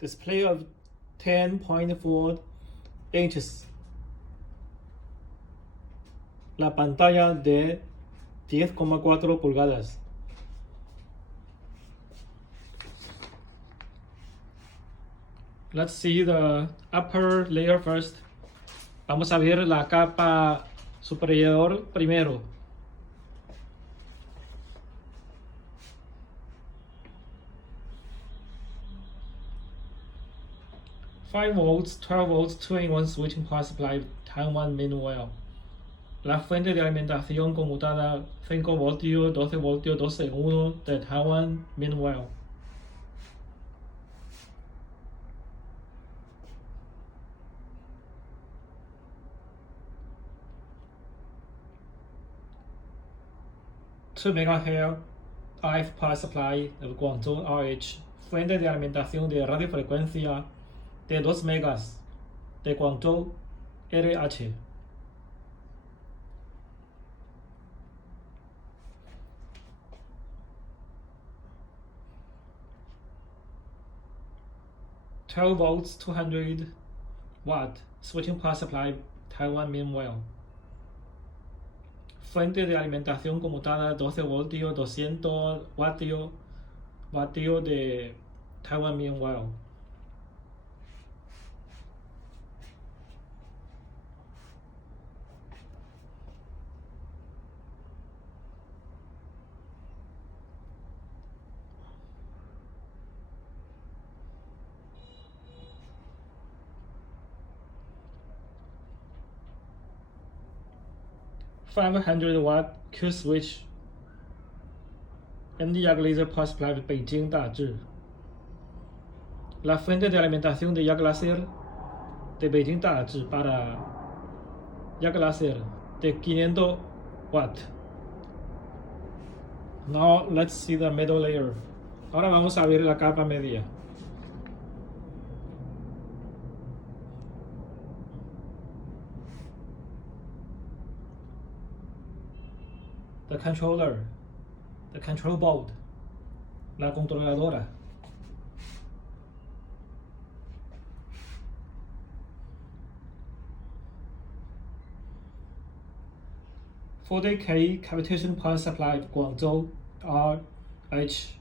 display of 10.4 inches. La pantalla de 10,4 pulgadas. Let's see the upper layer first. Vamos a ver la capa superior primero. Five volts, 12 volts, 2-in-1 switching power supply, Taiwan Meanwell. La fuente de alimentación conmutada 5 voltios, 12 voltios, 2 en 1 de Taiwan Meanwell. MHz RF power supply of Guangzhou RH, fuente de alimentación de radiofrecuencia de 2 megas de Guangzhou RH. $12 volts, 200 watt switching power supply, Taiwan Meanwell. Fuente de alimentación conmutada 12 voltios, 200 vatios de Taiwan Meanwell. $500 Q switch MD-YAG laser power supply de Beijing Dazhi. La fuente de alimentación de YAG láser de Beijing Dazhi para YAG láser de 500 watts. Now let's see the middle layer. Ahora vamos a ver la capa media. The controller, the control board, la controladora. $40K cavitation power supply Guangzhou RH.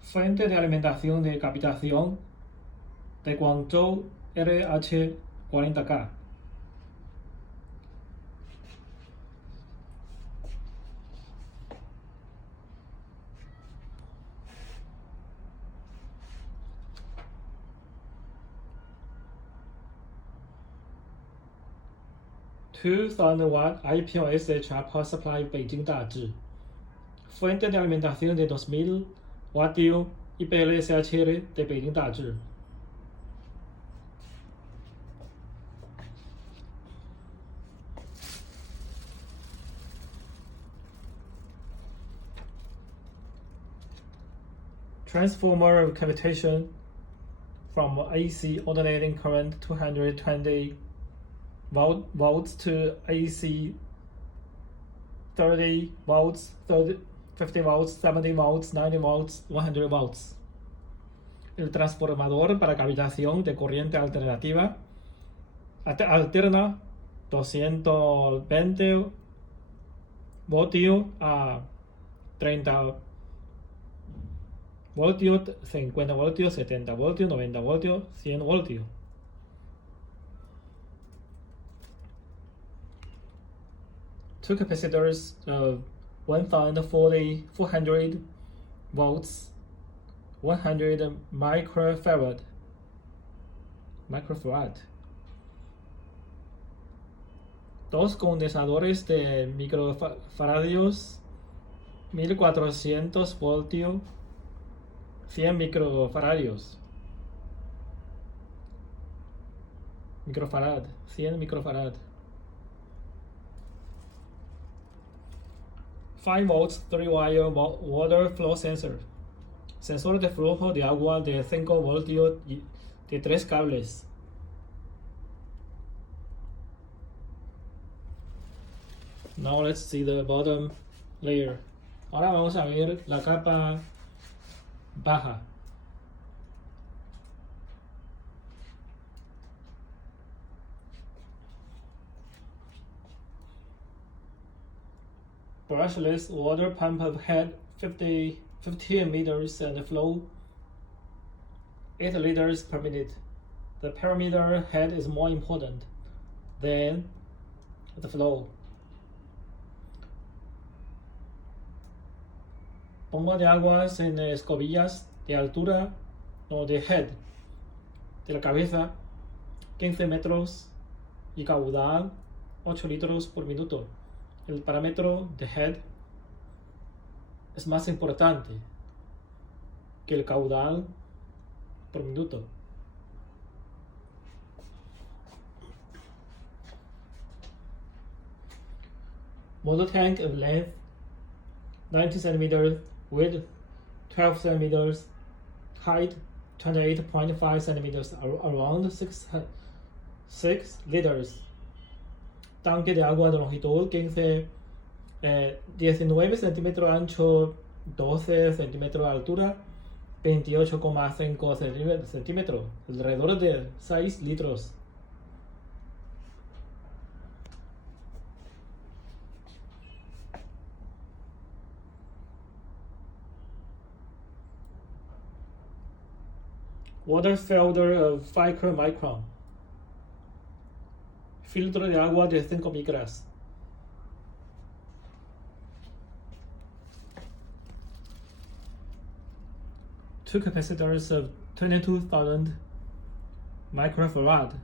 Fuente de alimentación de capacitación de Guangzhou RH 40K. $2,000 IPO-SHR power supply Beijing Dazhi. Fuente de alimentación de 2000 vatios IPL-SHR de Beijing Dazhi. Transformer of cavitation from AC alternating current 220 volts to AC 30 volts, 50 volts, 70 volts, 90 volts, 100 volts. El transformador para cavitación de corriente alternativa alterna 220 voltios a 30 voltios, 50 voltios, 70 voltios, 90 voltios, 100 voltios. Two capacitors of 400 volts, 100 microfarad. Dos condensadores de microfaradios, 1400 voltios, 100 microfaradios. 100 microfarad. 5 volts 3-wire water flow sensor. Sensor de flujo de agua de 5 voltios de 3 cables. Now let's see the bottom layer. Ahora vamos a ver la capa baja. brushless water pump head 15 meters and flow 8 liters per minute. The parameter head is more important than the flow. Bomba de aguas en escobillas de altura o de head, de la cabeza, 15 metros y caudal 8 litros por minuto. El parámetro de head es más importante que el caudal por minuto. Model tank of length 90 centimeters, width 12 centimeters, height 28.5 centimeters, around 6 liters. Tanque de agua de longitud 19 centímetros ancho, 12 centímetros de altura, 28,5 centímetros, alrededor de 6 litros. Water filter of 5 micron. Filtro de agua de 5 micras. Two capacitors of 22,000 microfarad.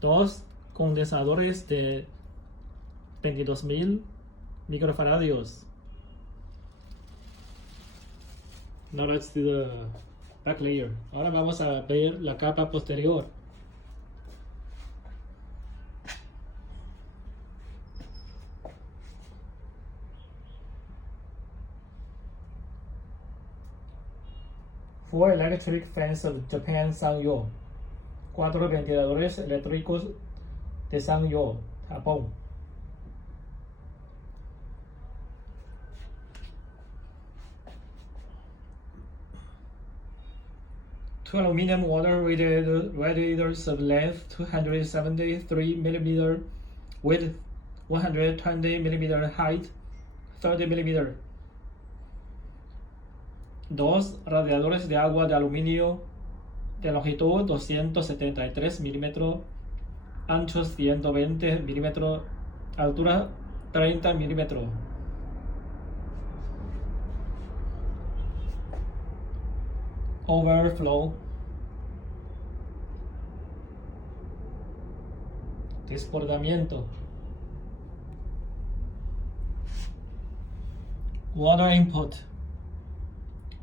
Dos condensadores de 22,000 microfaradios. Now let's do the back layer. Ahora vamos a ver la capa posterior. Four electric fans of Japan Sanyo. 4 ventiladores eléctricos de Sanyo, Japón. Two aluminium water radiators of length 273 mm, width 120 mm, height 30 mm. Dos radiadores de agua de aluminio de longitud 273 mm, ancho 120 mm, altura 30 mm. Overflow, desbordamiento. Water input,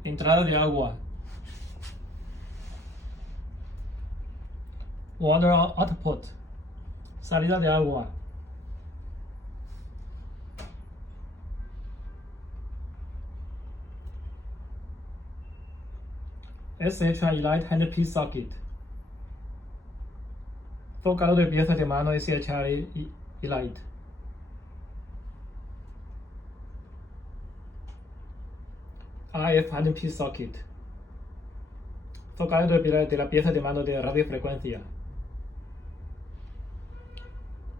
entrada de agua. Water output, salida de agua. SH elight hand-piece socket. Zócalo de piezas de mano de CHR elight. RF hand-piece socket. Zócalo de la pieza de mano de radiofrecuencia.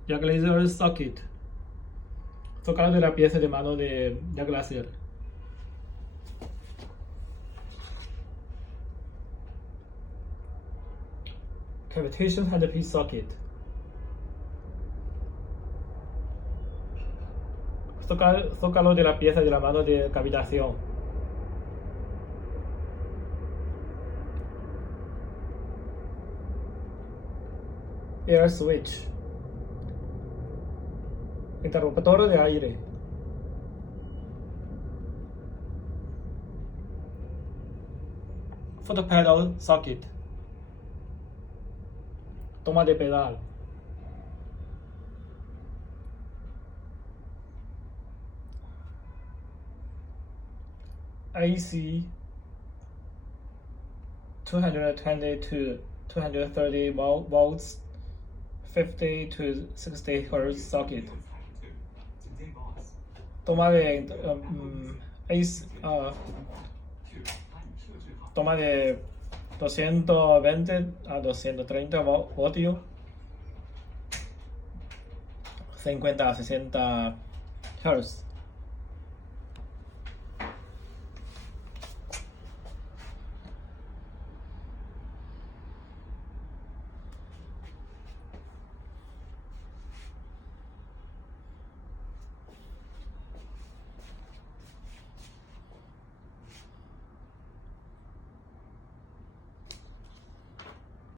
Jack laser socket. Zócalo de la pieza de mano de jack laser. Cavitation hand-piece socket. Zócalo de la pieza de la mano de cavitación. Air switch. Interruptor de aire. Foot pedal socket. Toma de pedal. AC 220 to 230 volts, 50 to 60 Hz socket. Toma de toma de 220 a 230 voltios, 50 a 60 Hz.